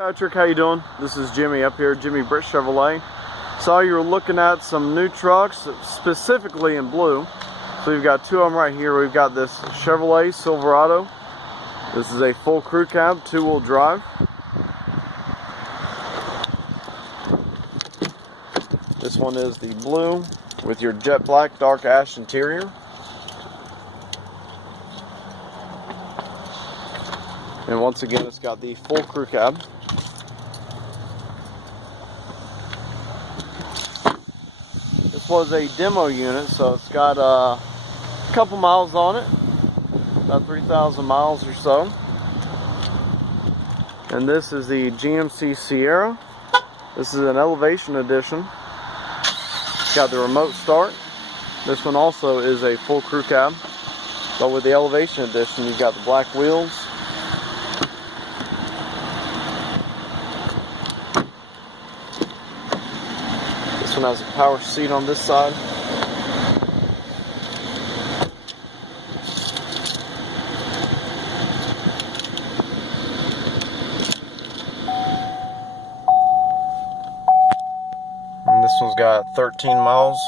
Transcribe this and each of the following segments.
Patrick, how you doing? This is Jimmy up here, Jimmy Britt Chevrolet. Saw you were looking at some new trucks, specifically in blue. So we've got two of them right here. We've got this Chevrolet Silverado. This is a full crew cab, two-wheel drive. This one is the blue with your jet black dark ash interior. And once again, it's got the full crew cab. This was a demo unit, so it's got a couple miles on it, about 3,000 miles or so. And this is the GMC Sierra. This is an Elevation edition. It's got the remote start. This one also is a full crew cab, but with the Elevation edition, you've got the black wheels. This one has a power seat on this side. And this one's got 13 miles.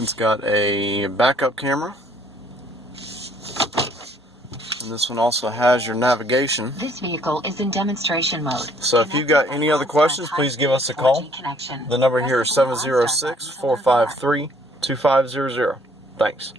It's got a backup camera. And this one also has your navigation. This vehicle is in demonstration mode. So if you've got any other questions, please give us a call. The number here is 706-453-2500. Thanks.